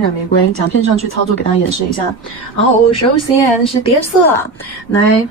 染玫瑰，甲片上去操作，给大家演示一下。好，首先是叠色，来，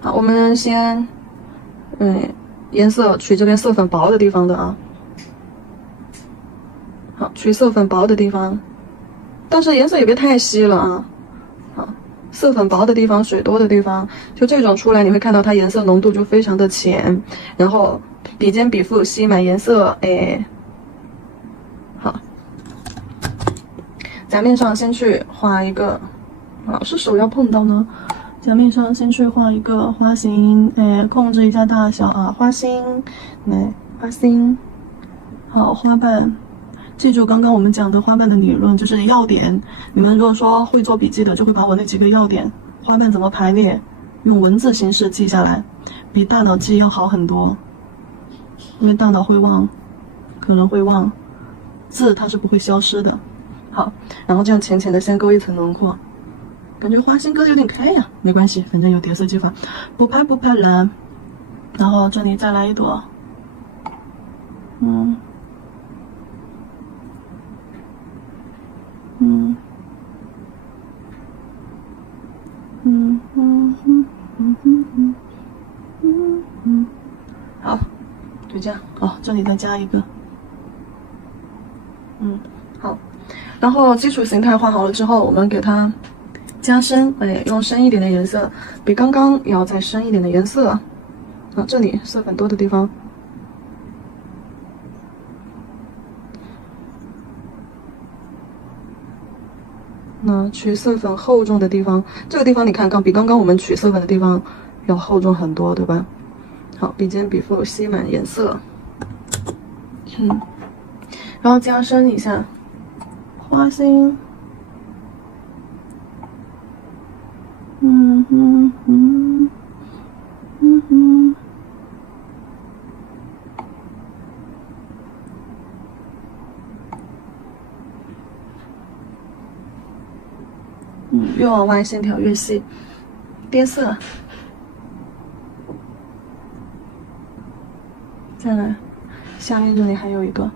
好，我们先，颜色取这边色粉薄的地方的啊。好，取色粉薄的地方，但是颜色也别太稀了啊。好，色粉薄的地方，水多的地方，就这种出来，你会看到它颜色浓度就非常的浅，然后笔尖笔腹吸满颜色，好，甲面上先去画一个，是手要碰到呢。甲面上先去画一个花形，控制一下大小啊，花心，来花心，好，花瓣。记住刚刚我们讲的花瓣的理论，就是要点。你们如果说会做笔记的，就会把我那几个要点，花瓣怎么排列，用文字形式记下来，比大脑记要好很多。因为大脑会忘，可能会忘，字它是不会消失的。好，然后这样浅浅的先勾一层轮廓，感觉花心勾的有点开呀，没关系，反正有叠色技法，不怕了。然后这里再来一朵，好，就这样。哦，这里再加一个，好。然后基础形态画好了之后，我们给它加深，用深一点的颜色，比刚刚也要再深一点的颜色。啊，这里色粉多的地方。那取色粉厚重的地方，这个地方你看比刚刚我们取色粉的地方要厚重很多，对吧？好，笔尖笔腹吸满颜色，然后加深一下花心，越往外线条越细，叠色，再来，下面这里还有一个，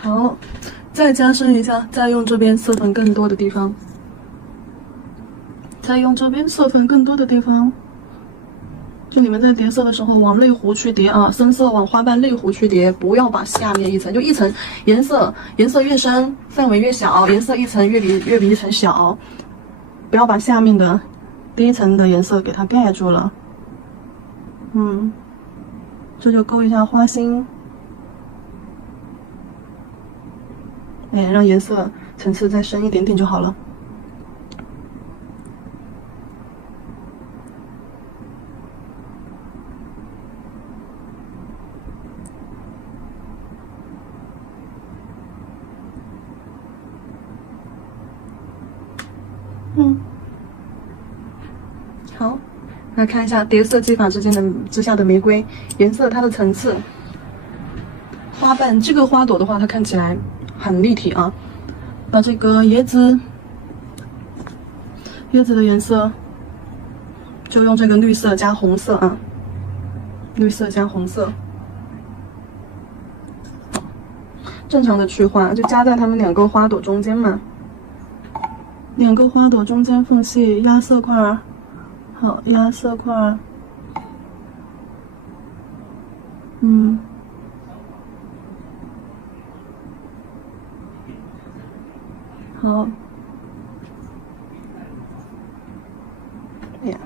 好，再加深一下，再用这边色粉更多的地方，就你们在叠色的时候往内弧去叠啊，深色往花瓣内弧去叠，不要把下面一层，就一层颜色越深范围越小，颜色一层越比一层小，不要把下面的第一层的颜色给它盖住了。这就勾一下花心。让颜色层次再深一点点就好了。好，来看一下叠色技法之下的玫瑰颜色，它的层次。花瓣这个花朵的话，它看起来很立体啊。那这个椰子的颜色就用这个绿色加红色啊，绿色加红色。正常的去画，就夹在它们两个花朵中间嘛，两个花朵中间缝隙压色块儿，好，压色块儿，好，哎呀，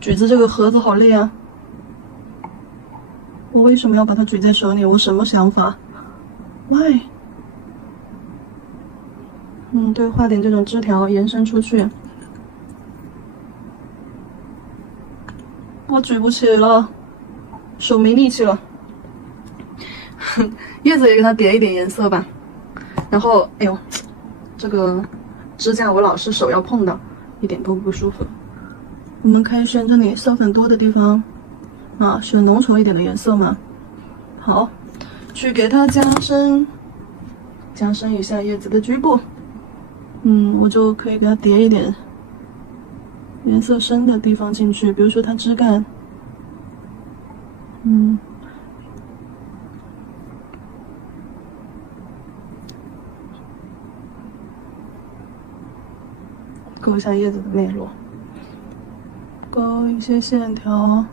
举着这个盒子好累啊！我为什么要把它举在手里？我什么想法 ？Why？ 对，画点这种枝条延伸出去。我举不起了，手没力气了。叶子也给它叠一点颜色吧。然后，哎呦，这个支架我老是手要碰到，一点都不舒服。我们可以选这里色粉多的地方啊，选浓稠一点的颜色嘛。好，去给它加深一下叶子的局部。我就可以给它叠一点颜色深的地方进去，比如说它枝干，勾一下叶子的脉络，勾一些线条，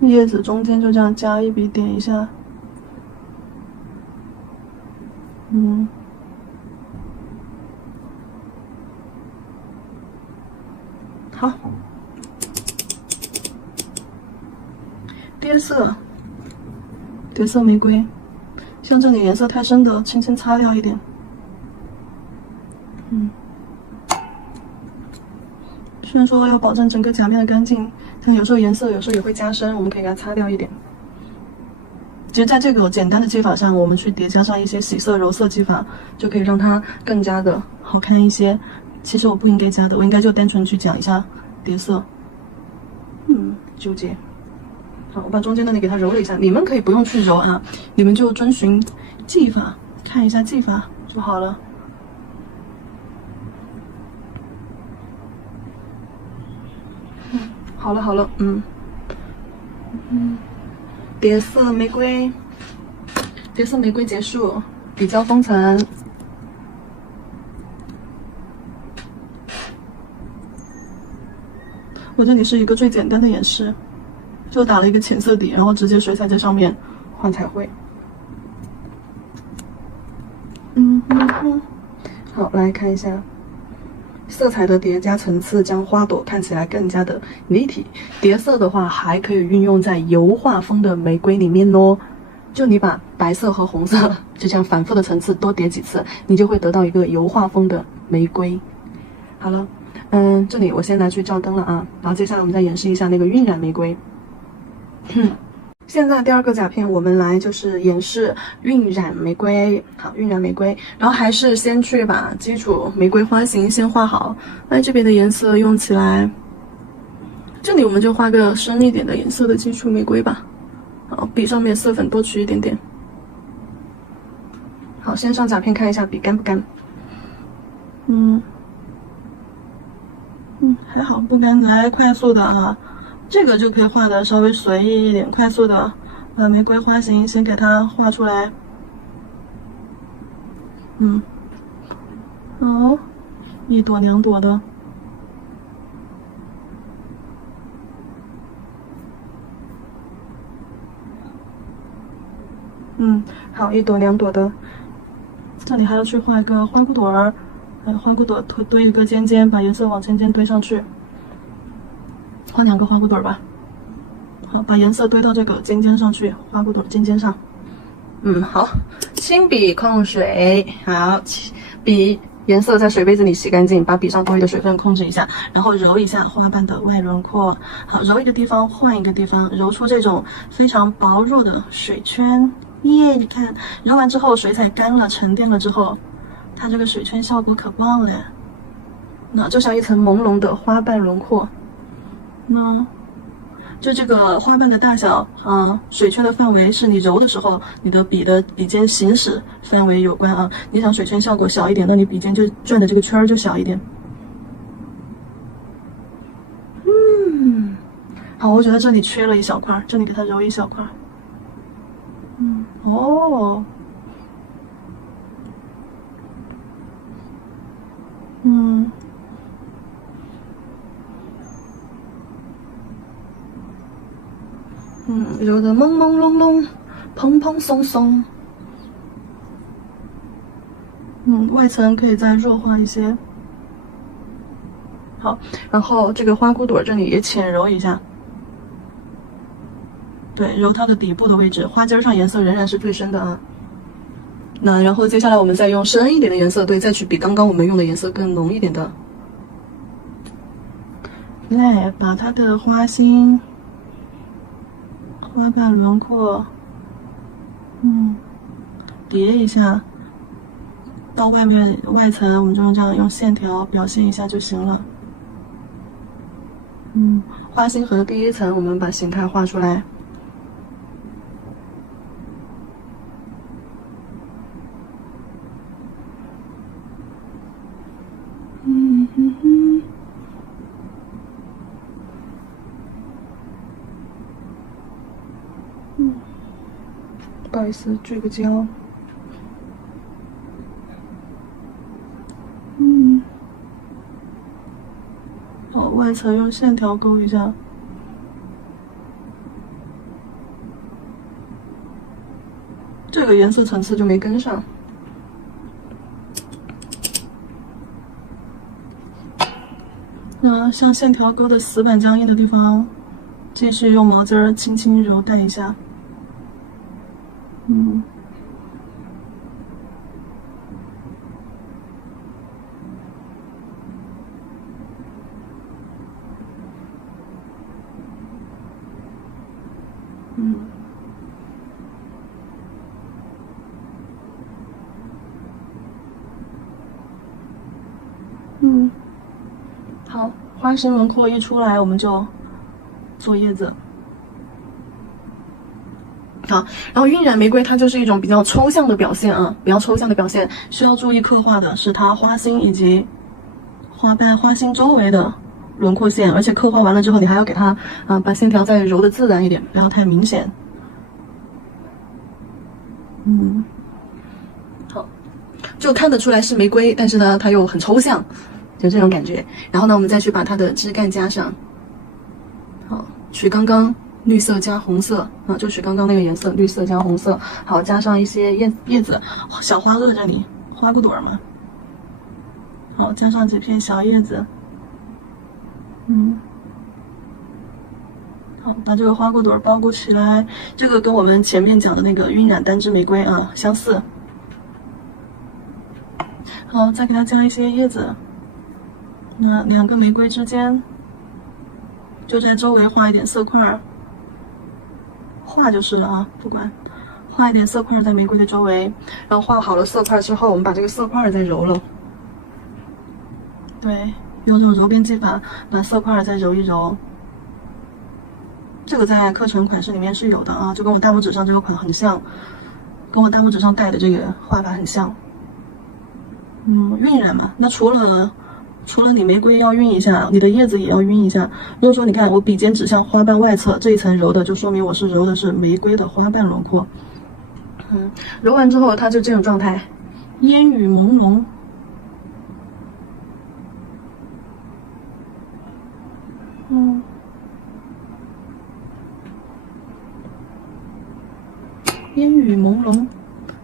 叶子中间就这样加一笔，点一下，好，叠色玫瑰，像这里颜色太深的，轻轻擦掉一点，虽然说要保证整个甲面的干净，但有时候颜色有时候也会加深，我们可以给它擦掉一点。其实在这个简单的技法上，我们去叠加上一些洗色柔色技法，就可以让它更加的好看一些。其实我不应该加的，我应该就单纯去讲一下叠色。纠结。好，我把中间的那给它揉了一下，你们可以不用去揉啊，你们就遵循技法，看一下技法就好了。好了，叠色玫瑰结束，比较封层。我这里是一个最简单的演示，就打了一个浅色底，然后直接水彩在上面换彩绘。好，来看一下色彩的叠加层次，将花朵看起来更加的立体。叠色的话，还可以运用在油画风的玫瑰里面哦。就你把白色和红色就这样反复的层次多叠几次，你就会得到一个油画风的玫瑰。好了，这里我先拿去照灯了啊，然后接下来我们再演示一下那个晕染玫瑰。现在第二个甲片，我们来就是演示晕染玫瑰。好，晕染玫瑰，然后还是先去把基础玫瑰花型先画好。这边的颜色用起来，这里我们就画个深一点的颜色的基础玫瑰吧。好，笔上面色粉多取一点点。好，先上甲片看一下笔干不干。还好不干，来快速的啊。这个就可以画的稍微随意一点，快速的把玫瑰花型先给它画出来。好，一朵两朵的。好，一朵两朵的。这里还要去画一个花骨朵儿，花骨朵堆一个尖尖，把颜色往尖尖堆上去。画2个花骨朵吧。好，把颜色堆到这个尖尖上去，花骨朵尖尖上。好，轻笔控水，好，笔颜色在水杯子里洗干净，把笔上多余的水分控制一下，然后揉一下花瓣的外轮廓。好，揉一个地方换一个地方，揉出这种非常薄弱的水圈。你看，揉完之后水彩干了沉淀了之后，它这个水圈效果可棒了，那就像一层朦胧的花瓣轮廓。那就这个花瓣的大小水圈的范围是你揉的时候你的笔尖行驶范围有关啊。你想水圈效果小一点，那你笔尖就转的这个圈儿就小一点。好，我觉得这里缺了一小块，这里给它揉一小块。揉得朦朦胧胧，蓬蓬松松。外层可以再弱化一些。好，然后这个花骨朵这里也浅揉一下。对，揉它的底部的位置，花尖上颜色仍然是最深的啊。那然后接下来我们再用深一点的颜色，对，再去比刚刚我们用的颜色更浓一点的。来把它的花心、花瓣轮廓，叠一下，到外层，我们就这样用线条表现一下就行了。花心和第一层我们把形态画出来。不好意思，聚个焦。外层用线条勾一下。这个颜色层次就没跟上。那像线条勾的死板僵硬的地方，继续用毛巾儿轻轻揉带一下。好，花心轮廓一出来，我们就做叶子。好，然后晕染玫瑰它就是一种比较抽象的表现啊，比较抽象的表现，需要注意刻画的是它花心以及花瓣、花心周围的轮廓线，而且刻画完了之后，你还要给它把线条再揉的自然一点，不要太明显。好，就看得出来是玫瑰，但是呢，它又很抽象，就这种感觉。然后呢，我们再去把它的枝干加上。好，取刚刚绿色加红色啊，就取刚刚那个颜色，绿色加红色。好，加上一些叶子，小花萼这里，花骨朵嘛。好，加上几片小叶子。好，把这个花骨朵包裹起来。这个跟我们前面讲的那个晕染单枝玫瑰啊相似。好，再给它加一些叶子。那两个玫瑰之间，就在周围画一点色块，画就是了啊，不管，画一点色块在玫瑰的周围。然后画好了色块之后，我们把这个色块再揉了。对，用这种揉边技法把色块再揉一揉。这个在课程款式里面是有的啊，就跟我大拇指上这个款很像，跟我大拇指上戴的这个画法很像。晕染嘛，那除了你玫瑰要晕一下，你的叶子也要晕一下。如果说你看我笔尖指向花瓣外侧这一层揉的，就说明我是揉的是玫瑰的花瓣轮廓。揉完之后它就这种状态，烟雨朦胧。烟雨朦胧，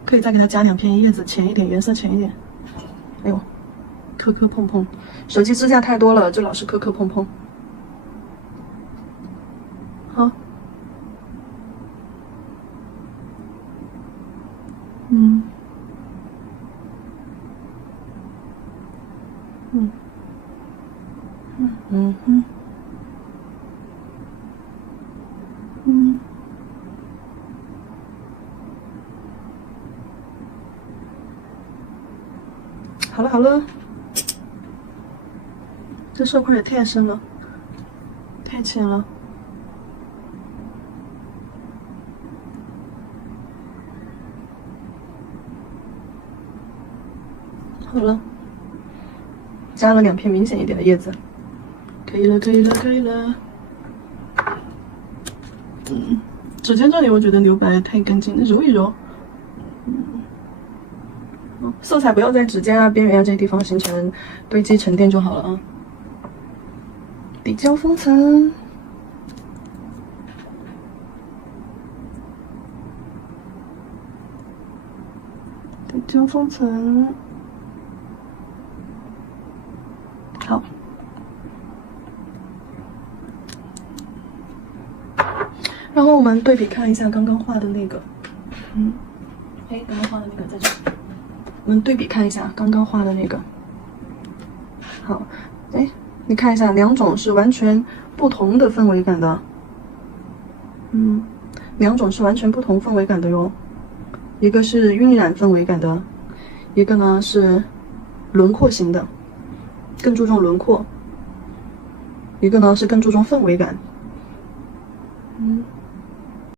可以再给它加两片叶子，浅一点，颜色浅一点。哎呦，磕磕碰碰，手机支架太多了，就老是磕磕碰碰。好，好了，这色块也太深了，太浅了。好了，加了两片明显一点的叶子，可以了。指尖这里我觉得留白太干净，揉一揉。色彩不要在指尖啊、边缘啊这些地方形成堆积沉淀就好了啊。底胶封层，底胶封层，好。然后我们对比看一下刚刚画的那个，刚刚画的那个在这里。我们对比看一下刚刚画的那个。好，你看一下，两种是完全不同的氛围感的，两种是完全不同氛围感的哟。一个是晕染氛围感的，一个呢是轮廓型的，更注重轮廓，一个呢是更注重氛围感。